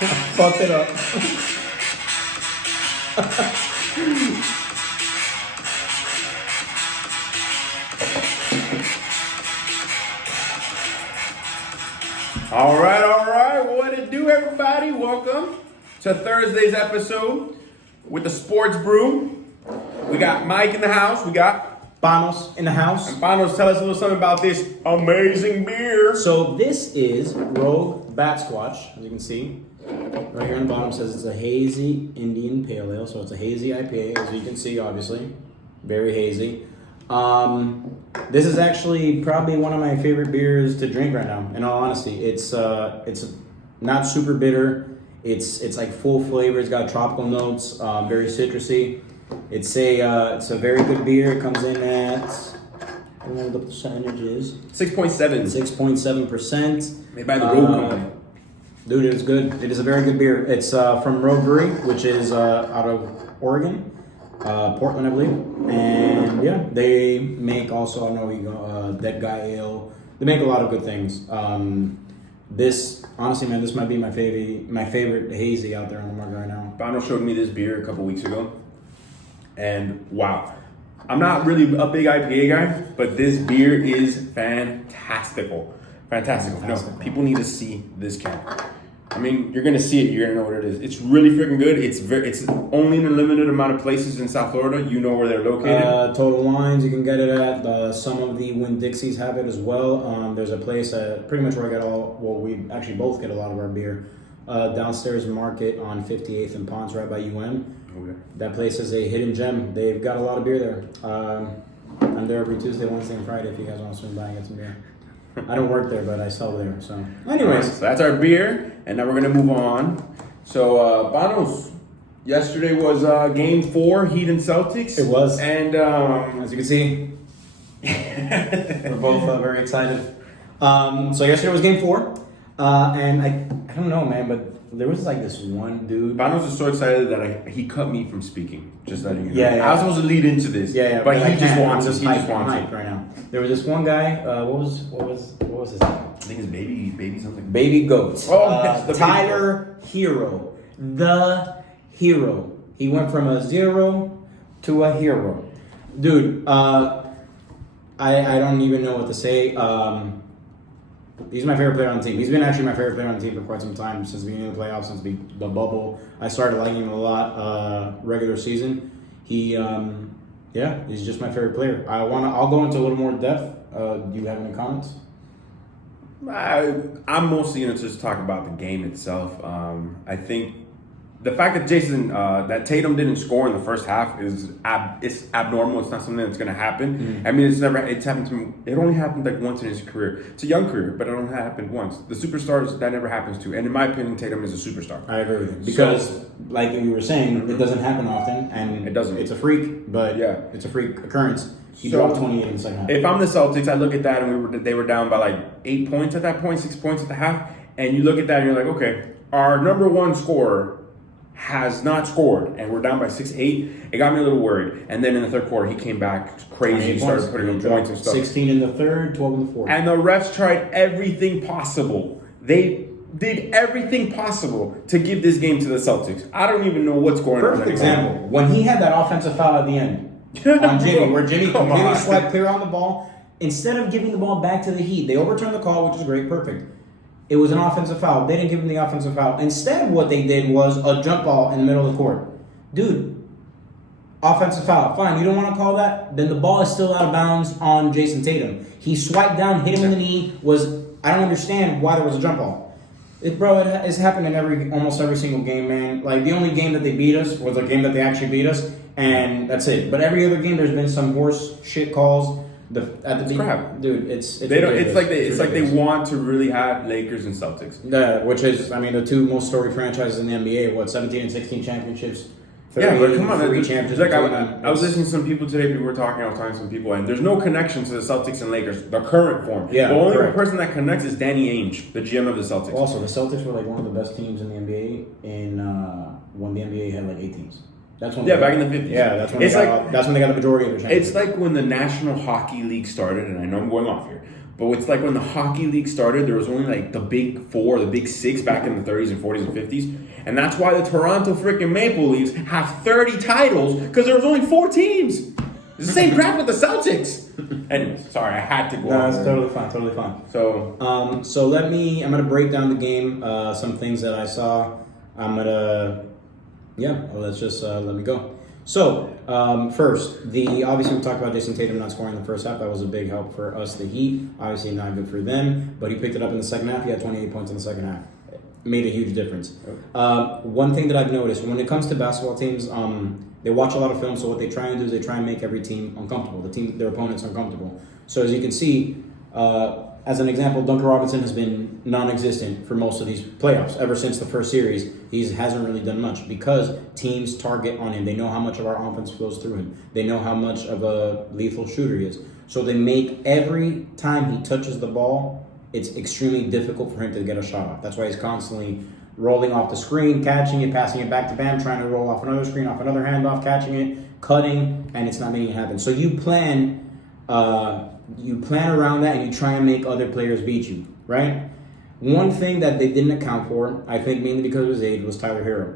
Fucked it up. All right. What it do, everybody? Welcome to Thursday's episode with the Sports Brew. We got Mike in the house. We got Panos in the house. And Panos, tell us a little something about this amazing beer. So this is Rogue Bat Squatch, as you can see. Right here on the bottom says it's a hazy Indian Pale Ale. So it's a hazy IPA, as you can see, obviously. Very hazy. This is actually probably one of my favorite beers to drink right now, in all honesty. It's not super bitter. It's like full flavor. It's got tropical notes, very citrusy. It's a very good beer. It comes in at, I don't know what the percentage is. 6.7. 6.7%. Made by the Rogue Company. Dude, it is good. It is a very good beer. It's from Rogue Brewery, which is out of Oregon, Portland, I believe. And yeah, they make also, I know Dead Guy Ale. They make a lot of good things. This, honestly, man, this might be my favorite hazy out there on the market right now. Panos showed me this beer a couple weeks ago, and wow. I'm not really a big IPA guy, but this beer is fantastical. No, people need to see this can. I mean, you're gonna see it. You're gonna know what it is. It's really freaking good. It's only in a limited amount of places in South Florida. You know where they're located. Total Wines, you can get it at. Some of the Winn-Dixies have it as well. There's a place pretty much where I get we actually both get a lot of our beer. Downstairs Market on 58th and Ponce, right by UM. Okay. That place is a hidden gem. They've got a lot of beer there. I'm there every Tuesday, Wednesday, and Friday if you guys want to swing by and get some beer. I don't work there, but I sell there. So, anyways, so that's our beer, and now we're gonna move on. So, Panos, yesterday was Game 4, Heat and Celtics. It was, and as you can see, we're both very excited. So yesterday was Game 4, and I don't know, man, but there was like this one dude. Panos was so excited that he cut me from speaking. Just letting you know. Yeah. I was supposed to lead into this. Yeah. But he just wants it. He just wants it right now. There was this one guy. What was his name? I think it's baby something. Baby Goat. Oh, Tyler Hero, the hero. He went from a zero to a hero, dude. I don't even know what to say. He's my favorite player on the team. He's been actually my favorite player on the team for quite some time, since the beginning of the playoffs, since the bubble. I started liking him a lot regular season. He's just my favorite player. I'll go into a little more depth. Do you have any comments? I'm mostly going to just talk about the game itself. I think the fact that Tatum didn't score in the first half is abnormal. It's not something that's going to happen. Mm-hmm. I mean, it's happened to him. It only happened like once in his career. It's a young career, but it only happened once. The superstars, that never happens to. And in my opinion, Tatum is a superstar. I agree with you. Because, like you were saying, it doesn't happen often. And it doesn't. It's a freak, but yeah, it's a freak occurrence. He dropped 28 in the second half. If I'm the Celtics, I look at that and they were down by like 8 points at that point, 6 points at the half. And you look at that and you're like, okay, our number one scorer has not scored, and we're down by 6-8. It got me a little worried. And then in the third quarter, he came back crazy, started putting in points and stuff. 16 in the third, 12 in the fourth. And the refs tried everything possible. They did everything possible to give this game to the Celtics. I don't even know what's going on. Perfect example. When he had that offensive foul at the end on Jimmy, where Jimmy completely swiped clear on the ball, instead of giving the ball back to the Heat, they overturned the call, which is great, perfect. It was an offensive foul. They didn't give him the offensive foul. Instead, what they did was a jump ball in the middle of the court. Dude, offensive foul. Fine, you don't want to call that? Then the ball is still out of bounds on Jason Tatum. He swiped down, hit him in the knee. I don't understand why there was a jump ball. It's happened in almost every single game, man. Like, the only game that they beat us was a game that they actually beat us, and that's it. But every other game, there's been some horse shit calls. Crap, dude. It's like they want to really have Lakers and Celtics. Which is, I mean, the two most storied franchises in the NBA. 17 and 16 championships. Yeah, but come on, championships. Like I was listening to some people today. People were talking. I was talking to some people, and there's no connection to the Celtics and Lakers, the current form. Yeah, the only person that connects is Danny Ainge, the GM of the Celtics. Also, the Celtics were like one of the best teams in the NBA when the NBA had like 8 teams. That's when back in the 50s. Yeah, that's when they got the majority of the championships. It's like when the National Hockey League started, and I know I'm going off here, But it's like when the hockey league started, there was only like the big four, the big six back in the 30s and 40s and 50s. And that's why the Toronto freaking Maple Leafs have 30 titles, because there was only 4 teams. It's the same crap with the Celtics. Anyways, sorry, I had to go. No, it's totally fine. So, I'm gonna break down the game. Some things that I saw. Let me go. So, first, obviously we talked about Jason Tatum not scoring in the first half. That was a big help for us, the Heat. Obviously not good for them, but he picked it up in the second half. He had 28 points in the second half. It made a huge difference. One thing that I've noticed, when it comes to basketball teams, they watch a lot of film, so what they try and do is they try and make every team uncomfortable, their opponents uncomfortable. So as you can see, as an example, Duncan Robinson has been non-existent for most of these playoffs. Ever since the first series, he hasn't really done much because teams target on him. They know how much of our offense flows through him. They know how much of a lethal shooter he is. So they make every time he touches the ball, it's extremely difficult for him to get a shot off. That's why he's constantly rolling off the screen, catching it, passing it back to Bam, trying to roll off another screen, off another handoff, catching it, cutting, and it's not making it happen. So you plan around that, and you try and make other players beat you, right? One thing that they didn't account for, I think mainly because of his age, was Tyler Hero.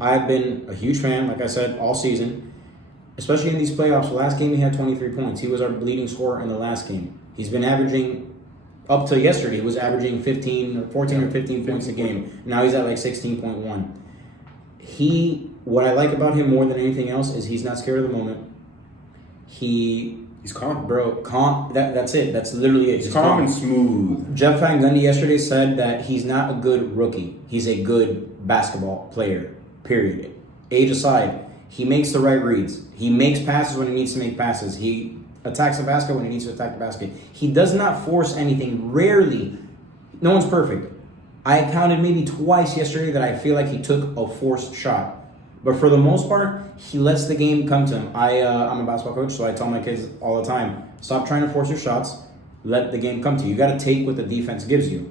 I've been a huge fan, like I said, all season, especially in these playoffs. The last game he had 23 points. He was our leading scorer in the last game. He's been averaging, up to yesterday, he was averaging 14 or 15 points a game. Now he's at like 16.1. What I like about him more than anything else is he's not scared of the moment. He's calm. Bro, calm. That's it. That's literally it. He's calm and smooth. Jeff Van Gundy yesterday said that he's not a good rookie. He's a good basketball player, period. Age aside, he makes the right reads. He makes passes when he needs to make passes. He attacks the basket when he needs to attack the basket. He does not force anything. Rarely. No one's perfect. I counted maybe twice yesterday that I feel like he took a forced shot. But for the most part, he lets the game come to him. I'm a basketball coach, so I tell my kids all the time, stop trying to force your shots. Let the game come to you. You got to take what the defense gives you.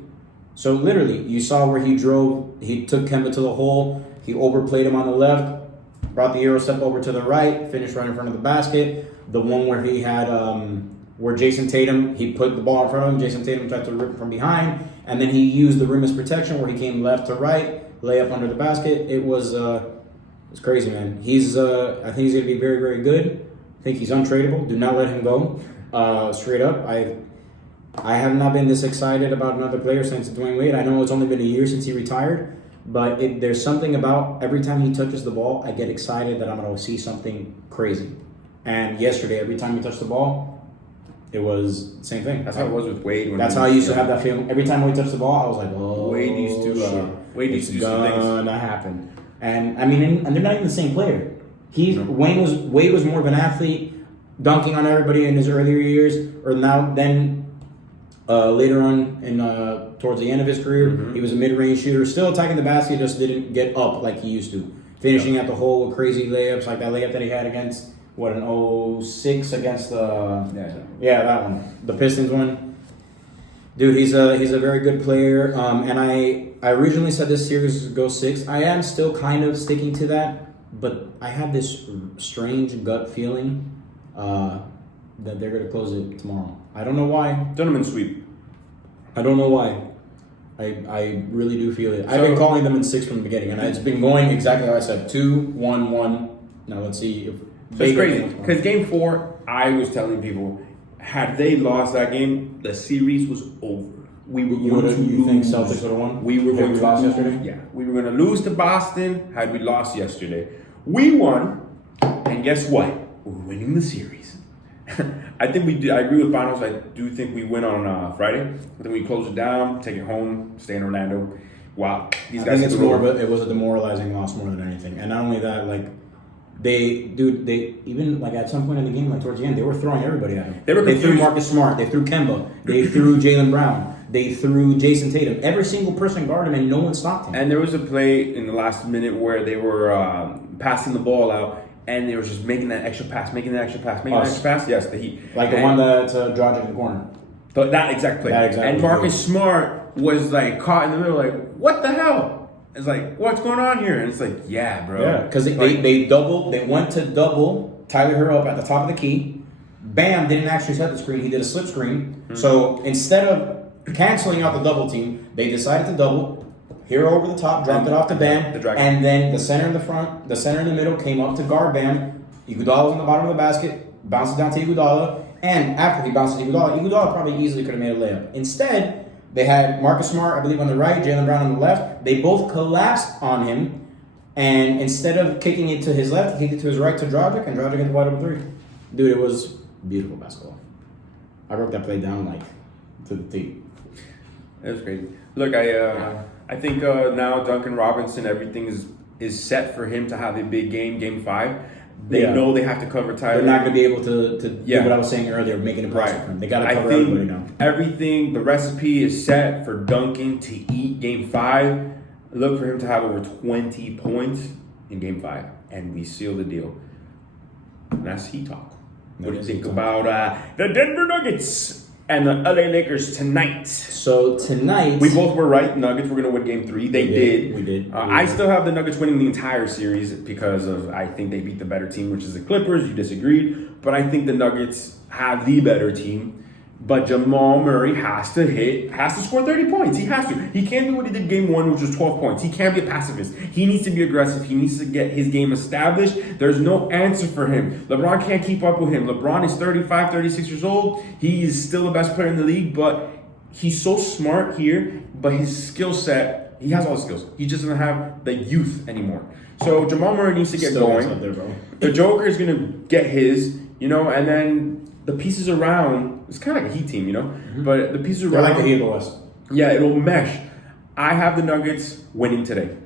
So literally, you saw where he took Kemba to the hole. He overplayed him on the left, brought the Euro step over to the right, finished right in front of the basket. The one where he had, where Jason Tatum, he put the ball in front of him. Jason Tatum tried to rip it from behind. And then he used the rim as protection where he came left to right, layup under the basket. It's crazy, man. I think he's going to be very, very good. I think he's untradeable. Do not let him go. Straight up, I have not been this excited about another player since Dwayne Wade. I know it's only been a year since he retired, but there's something about every time he touches the ball, I get excited that I'm going to see something crazy. And yesterday, every time he touched the ball, it was the same thing. That's how it was with Wade. That's how I used to have that feeling. Every time Wade touched the ball, I was like, oh, Wade used to do some things. It's gonna happen. And I mean, and they're not even the same player. Wade was more of an athlete, dunking on everybody in his earlier years, or later on towards the end of his career, he was a mid-range shooter, still attacking the basket, just didn't get up like he used to. Finishing at the hole with crazy layups, like that layup that he had against an 06 against that one, the Pistons one. Dude, he's a very good player. And I originally said this series would go 6. I am still kind of sticking to that, but I have this strange gut feeling that they're going to close it tomorrow. I don't know why. Gentleman sweep. I don't know why. I really do feel it. I've been calling them in 6 from the beginning, and it's been going exactly how I said. 2-1-1. Now let's see if. So it's crazy because Game 4, I was telling people, had they lost that game, the series was over. We were going to lose. You think Celtics would have won? We were going to lose yesterday. Yeah, we were going to lose to Boston had we lost yesterday. We won, and guess what? We're winning the series. I think we do. I agree with Panos. I do think we win on Friday. I think we close it down, take it home, stay in Orlando. Wow, these guys. I think it's more, but it was a demoralizing loss more than anything. And not only that, like. They even like at some point in the game, like towards the end, they were throwing everybody at him. They threw Marcus Smart, they threw Kemba, they threw Jaylen Brown, they threw Jason Tatum. Every single person guarded him, and no one stopped him. And there was a play in the last minute where they were passing the ball out, and they were just making that extra pass. Yes, the Heat, like the one that's Dragic in the corner. That exact play. And Marcus Smart was like caught in the middle, like what the hell? It's like, what's going on here? And it's like, yeah, bro. Yeah, because they went to double Tyler Hero up at the top of the key. Bam didn't actually set the screen. He did a slip screen. So instead of canceling out the double team, they decided to double. Hero over the top, dropped it off to Bam, and then the center in the front, the center in the middle came up to guard Bam. Iguodala was on the bottom of the basket, bounces down to Iguodala, and after he bounces to Iguodala probably easily could have made a layup. Instead, they had Marcus Smart, I believe, on the right, Jaylen Brown on the left. They both collapsed on him, and instead of kicking it to his left, he kicked it to his right to Dragic, and Dragic hit the wide open three. Dude, it was beautiful basketball. I broke that play down like to the T. It was great. Look, I think now Duncan Robinson, everything is set for him to have a big game 5. They know they have to cover Tyler. They're not going to be able to do what I was saying earlier, making it possible for him. They got to cover everybody now. Everything, the recipe is set for Duncan to eat game 5. Look for him to have over 20 points in game 5, and we seal the deal. And that's Heat talk. What do you think about the Denver Nuggets and the LA Lakers tonight? So tonight, we both were right. Nuggets were going to win game 3. They did. We did. I still have the Nuggets winning the entire series because of I think they beat the better team, which is the Clippers. You disagreed, but I think the Nuggets have the better team. But Jamal Murray has to score 30 points. He has to. He can't do what he did game 1, which was 12 points. He can't be a pacifist. He needs to be aggressive. He needs to get his game established. There's no answer for him. LeBron can't keep up with him. LeBron is 35, 36 years old. He is still the best player in the league, but he's so smart here. But his skill set, he has all the skills. He just doesn't have the youth anymore. So Jamal Murray needs to get going. Up there, bro. The Joker is going to get his, and then the pieces around, it's kind of like a Heat team, but the pieces around. They're like a Heat of the West. Yeah, it'll mesh. I have the Nuggets winning today.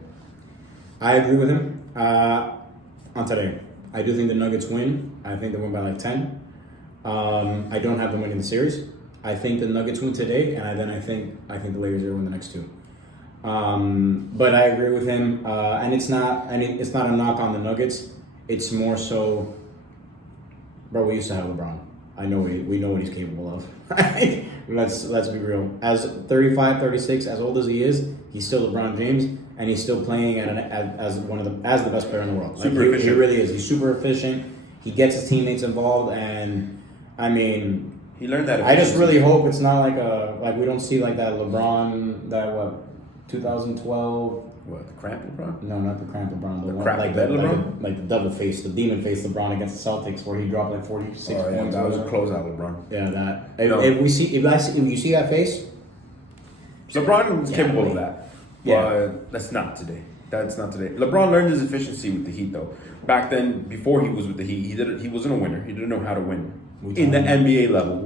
I agree with him on today. I do think the Nuggets win. I think they win by like 10. I don't have them winning the series. I think the Nuggets win today, and then I think the Lakers are going to win the next 2. But I agree with him, and it's not a knock on the Nuggets. It's more so, bro. We used to have LeBron. I know we know what he's capable of. Let's be real. As 35, 36, as old as he is, he's still LeBron James, and he's still playing as the best player in the world. Super efficient. He really is. He's super efficient. He gets his teammates involved, and I mean, he learned that. I just really hope it's not like we don't see like that LeBron 2012. What, the cramp LeBron? No, not the cramp LeBron. The cramp LeBron? Like the double face, the demon face LeBron against the Celtics, where he dropped like 46 points. That was a closeout LeBron. Yeah, that. If you see that face, LeBron was capable of that. But that's not today. LeBron learned his efficiency with the Heat, though. Back then, before he was with the Heat, he wasn't a winner. He didn't know how to win in the NBA level.